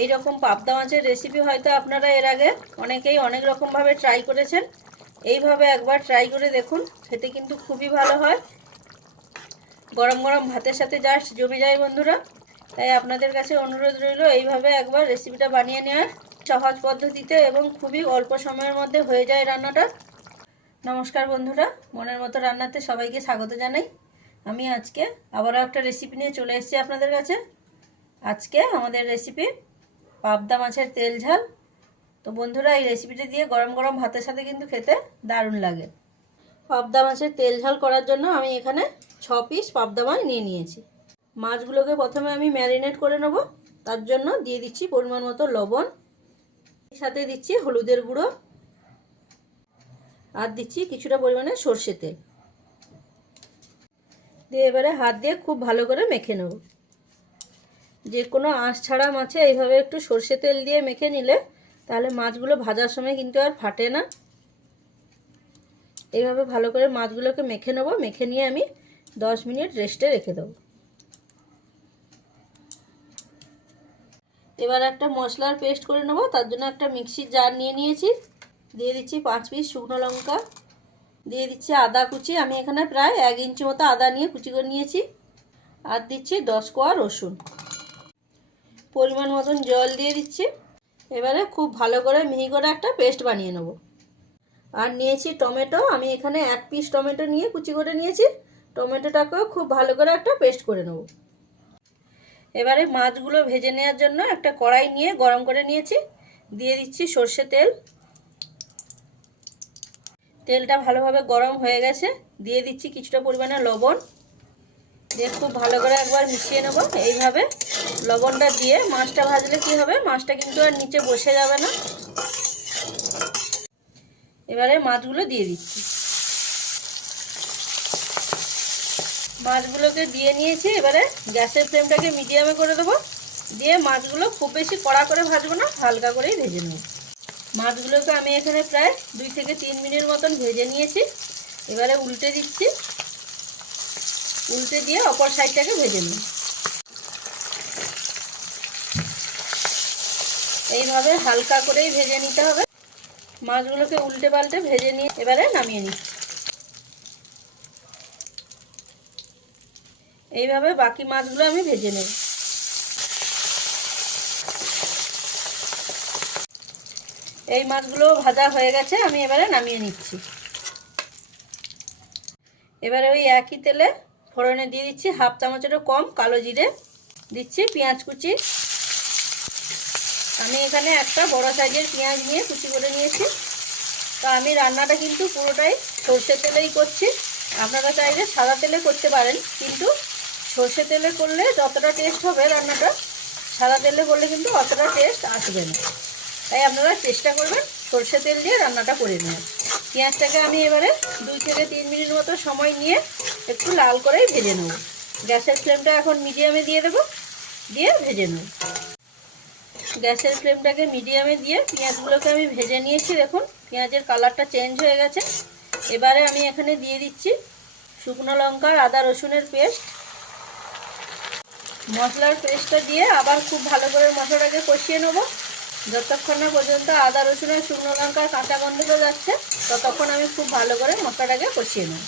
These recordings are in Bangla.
এই রকম পাবদা মাছের রেসিপি হয়তো আপনারা এর আগে অনেকেই অনেক রকমভাবে ট্রাই করেছেন। এইভাবে একবার ট্রাই করে দেখুন, খেতে কিন্তু খুবই ভালো হয়। গরম গরম ভাতের সাথে জাস্ট জমে যায় বন্ধুরা। তাই আপনাদের কাছে অনুরোধ রইল এইভাবে একবার রেসিপিটা বানিয়ে নেওয়ার। সহজ পদ্ধতিতে এবং খুবই অল্প সময়ের মধ্যে হয়ে যায় রান্নাটা। নমস্কার বন্ধুরা, মনের মতো রান্নাতে সবাইকে স্বাগত জানাই। আমি আজকে আবারও একটা রেসিপি নিয়ে চলে এসেছি আপনাদের কাছে। আজকে আমাদের রেসিপি পাবদা মাছের তেল ঝাল। তো বন্ধুরা, এই রেসিপিটা দিয়ে গরম গরম ভাতের সাথে কিন্তু খেতে দারুণ লাগে। পাবদা মাছের তেল ঝাল করার জন্য আমি এখানে ছ পিস পাবদা মাছ নিয়ে নিয়েছি। মাছগুলোকে প্রথমে আমি ম্যারিনেট করে নেব। তার জন্য দিয়ে দিচ্ছি পরিমাণ মতো লবণ। সাথে দিচ্ছি হলুদের গুঁড়ো। আর দিচ্ছি কিছুটা পরিমাণে সর্ষে তেল। দিয়ে এবারে হাত দিয়ে খুব ভালো করে মেখে নেব। যে কোনো আঁশ ছাড়া মাছে এইভাবে একটু সর্ষে তেল দিয়ে মেখে নিলে তাহলে মাছগুলো ভাজার সময় কিন্তু আর ফাটে না। এইভাবে ভালো করে মাছগুলোকে মেখে নেব, মেখে নিয়ে আমি দশ মিনিট রেস্টে রেখে দেবো। এবার একটা মশলার পেস্ট করে নেব, তার জন্য একটা মিক্সির জার নিয়ে নিয়েছি। দিয়ে দিচ্ছি পাঁচ পিস শুকনো লঙ্কা। দিয়ে দিচ্ছি আদা কুচি, আমি এখানে প্রায় এক ইঞ্চি মতো আদা নিয়ে কুচি করে নিয়েছি। আর দিচ্ছি দশ কোয়া রসুন। পরিমাণ মতন জল দিয়ে দিচ্ছি। এবারে খুব ভালো করে মিহি করে একটা পেস্ট বানিয়ে নেব। আর নিয়েছি টমেটো। আমি এখানে এক পিস টমেটো নিয়ে কুচি করে নিয়েছি। টমেটোটাকেও খুব ভালো করে একটা পেস্ট করে নেব। এবারে মাছগুলো ভেজে নেওয়ার জন্য একটা কড়াই নিয়ে গরম করে নিয়েছি। দিয়ে দিচ্ছি সর্ষে তেল। তেলটা ভালোভাবে গরম হয়ে গেছে। দিয়ে দিচ্ছি কিছুটা পরিমাণে লবণ। দিয়ে খুব ভালো করে একবার মিশিয়ে নেব এইভাবে লবণটা দিয়ে মাছটা ভাজলে কি হবে? মাছটা কিন্তু আর নিচে বসে যাবে না। এবারে মাছগুলো দিয়ে দিচ্ছি। মাছগুলোকে দিয়ে নিয়েছি, এবারে গ্যাসের ফ্লেমটাকে মিডিয়ামে করে দেবো। দিয়ে মাছগুলো খুব বেশি কড়া করে ভাজবো না, হালকা করেই ভেজে নেব। মাছগুলোকে আমি এখানে প্রায় দুই থেকে তিন মিনিট মতন ভেজে নিয়েছি। এবারে উল্টে দিচ্ছি। উল্টে দিয়ে অপর সাইডটাকে ভেজে নিই। এইভাবে হালকা করেই ভেজে নিতে হবে। মাছগুলোকে উল্টে পাল্টে ভেজে নিয়ে এবারে নামিয়ে নিচ্ছি এইভাবে বাকি মাছগুলো আমি ভেজে নেব। এই মাছগুলো ভাজা হয়ে গেছে, আমি এবারে নামিয়ে নিচ্ছি। এবারে ওই একই তেলে ফোড়নে দিয়ে দিচ্ছি হাফ চামচেরও কম কালো জিরে দিচ্ছি, পেঁয়াজ কুচি। আমি এখানে একটা বড় সাইজের পেঁয়াজ নিয়ে কুচি করে নিয়েছি। তো আমি রান্নাটা কিন্তু পুরোটাই সর্ষে তেলেই করছি। আপনারা চাইলে সাদা তেলে করতে পারেন, কিন্তু সর্ষে তেলে করলে যতটা টেস্ট হবে রান্নাটা, সাদা তেলে করলে কিন্তু অতটা টেস্ট আসবে না। তাই আপনারা চেষ্টা করবেন সর্ষে তেল দিয়ে রান্নাটা করে নেবেন পেঁয়াজটাকে আমি এবারে দুই থেকে তিন মিনিট মতো সময় নিয়ে একটু লাল করেই ভেজে নেব। গ্যাসের ফ্লেমটা এখন মিডিয়ামে দিয়ে দেবো, দিয়ে ভেজে নেব। গ্যাসের ফ্লেমটাকে মিডিয়ামে দিয়ে পেঁয়াজগুলোকে আমি ভেজে নিয়েছি, দেখুন, পেঁয়াজের কালারটা চেঞ্জ হয়ে গেছে। এবারে আমি এখানে দিয়ে দিচ্ছি শুকনো লঙ্কার আদা রসুনের পেস্ট। মশলার পেস্টটা দিয়ে আবার খুব ভালো করে মশলাটাকে কষিয়ে নেব। যতক্ষণ না পর্যন্ত আদা রসুনের শুকনো লঙ্কার কাঁচা গন্ধটা যাচ্ছে, ততক্ষণ আমি খুব ভালো করে মশলাটাকে কষিয়ে নেব।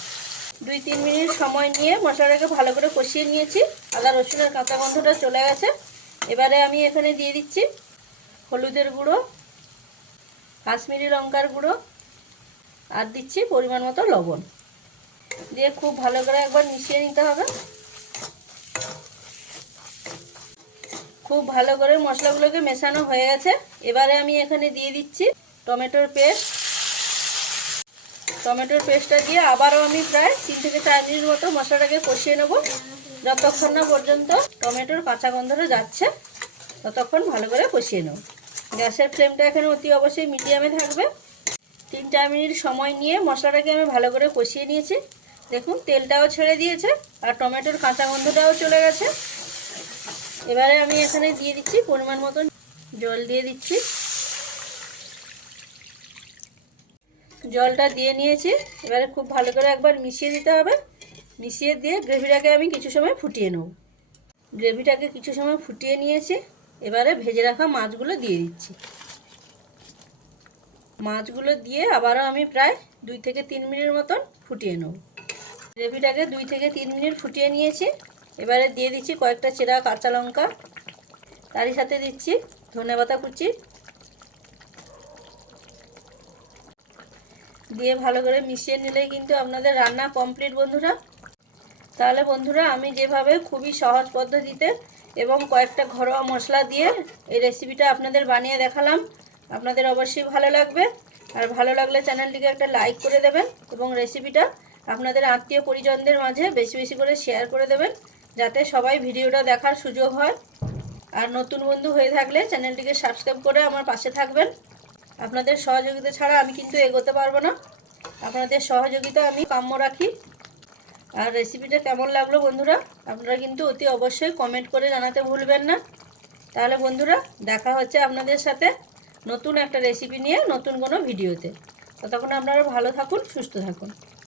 দুই, তিন মিনিট সময় নিয়ে মশলাটাকে ভালো করে কষিয়ে নিয়েছি। আদা রসুনের কাঁচা গন্ধটা চলে গেছে। এবারে আমি এখানে দিয়ে দিচ্ছি হলুদের গুঁড়ো, কাশ্মীরি লঙ্কার গুঁড়ো, আর দিচ্ছি পরিমাণ মতো লবণ। দিয়ে খুব ভালো করে একবার মিশিয়ে নিতে হবে। খুব ভালো করে মশলাগুলোকে মেশানো হয়ে গেছে। এবারে আমি এখানে দিয়ে দিচ্ছি টমেটোর পেস্ট। টমেটোর পেস্টটা দিয়ে আবারও আমি প্রায় তিন থেকে চার মিনিট মতো মশলাটাকে কষিয়ে নেব। যতক্ষণ না পর্যন্ত টমেটোর কাঁচা গন্ধটা যাচ্ছে, ততক্ষণ ভালো করে কষিয়ে নেব। গ্যাসের ফ্লেমটা এখানে অতি অবশ্যই মিডিয়ামে থাকবে। তিন চার মিনিট সময় নিয়ে মশলাটাকে আমি ভালো করে কষিয়ে নিয়েছি। দেখুন, তেলটাও ছেড়ে দিয়েছে আর টমেটোর কাঁচা গন্ধটাও চলে গেছে। এবারে আমি এখানে দিয়ে দিচ্ছি পরিমাণ মতন জল দিয়ে দিচ্ছি। জলটা দিয়ে নিয়েছি। এবারে খুব ভালো করে একবার মিশিয়ে দিতে হবে। মিশিয়ে দিয়ে গ্রেভিটাকে আমি কিছু সময় ফুটিয়ে নেব। গ্রেভিটাকে কিছু সময় ফুটিয়ে নিয়েছি। এবারে ভেজে রাখা মাছগুলো দিয়ে দিচ্ছি। মাছগুলো দিয়ে আবারও আমি প্রায় দুই থেকে তিন মিনিট মতন ফুটিয়ে নেব। গ্রেভিটাকে দুই থেকে তিন মিনিট ফুটিয়ে নিয়েছি। এবারে দিয়ে দিচ্ছি কয়েকটা চেরা কাঁচা লঙ্কা, তারই সাথে দিচ্ছি ধনে পাতা কুচি। দিয়ে ভালো করে মিশিয়ে নিলেই কিন্তু আপনাদের রান্না কমপ্লিট বন্ধুরা। তাহলে বন্ধুরা আমি যেভাবে খুবই সহজ পদ্ধতিতে এবং কয়েকটা ঘরোয়া মশলা দিয়ে এই রেসিপিটা আপনাদের বানিয়ে দেখালাম, আপনাদের অবশ্যই ভালো লাগবে। আর ভালো লাগলে চ্যানেলটিকে একটা লাইক করে দেবেন এবং রেসিপিটা আপনাদের আত্মীয় পরিজনদের মাঝে বেশি বেশি করে শেয়ার করে দেবেন। যাতে সবাই ভিডিওটা দেখার সুযোগ হয়। আর নতুন বন্ধু হয়ে থাকলে চ্যানেলটিকে সাবস্ক্রাইব করে আমার পাশে থাকবেন। আপনাদের সহযোগিতা ছাড়া আমি কিন্তু এগোতে পারব না। আপনাদের সহযোগিতা আমি কাম্য রাখি। আর রেসিপিটা কেমন লাগল বন্ধুরা? আপনারা কিন্তু অতি অবশ্যই কমেন্ট করে জানাতে ভুলবেন না। তাহলে বন্ধুরা, দেখা হচ্ছে আপনাদের সাথে নতুন একটা রেসিপি নিয়ে, নতুন কোনো ভিডিওতে। ততক্ষণ আপনারা ভালো থাকুন, সুস্থ থাকুন।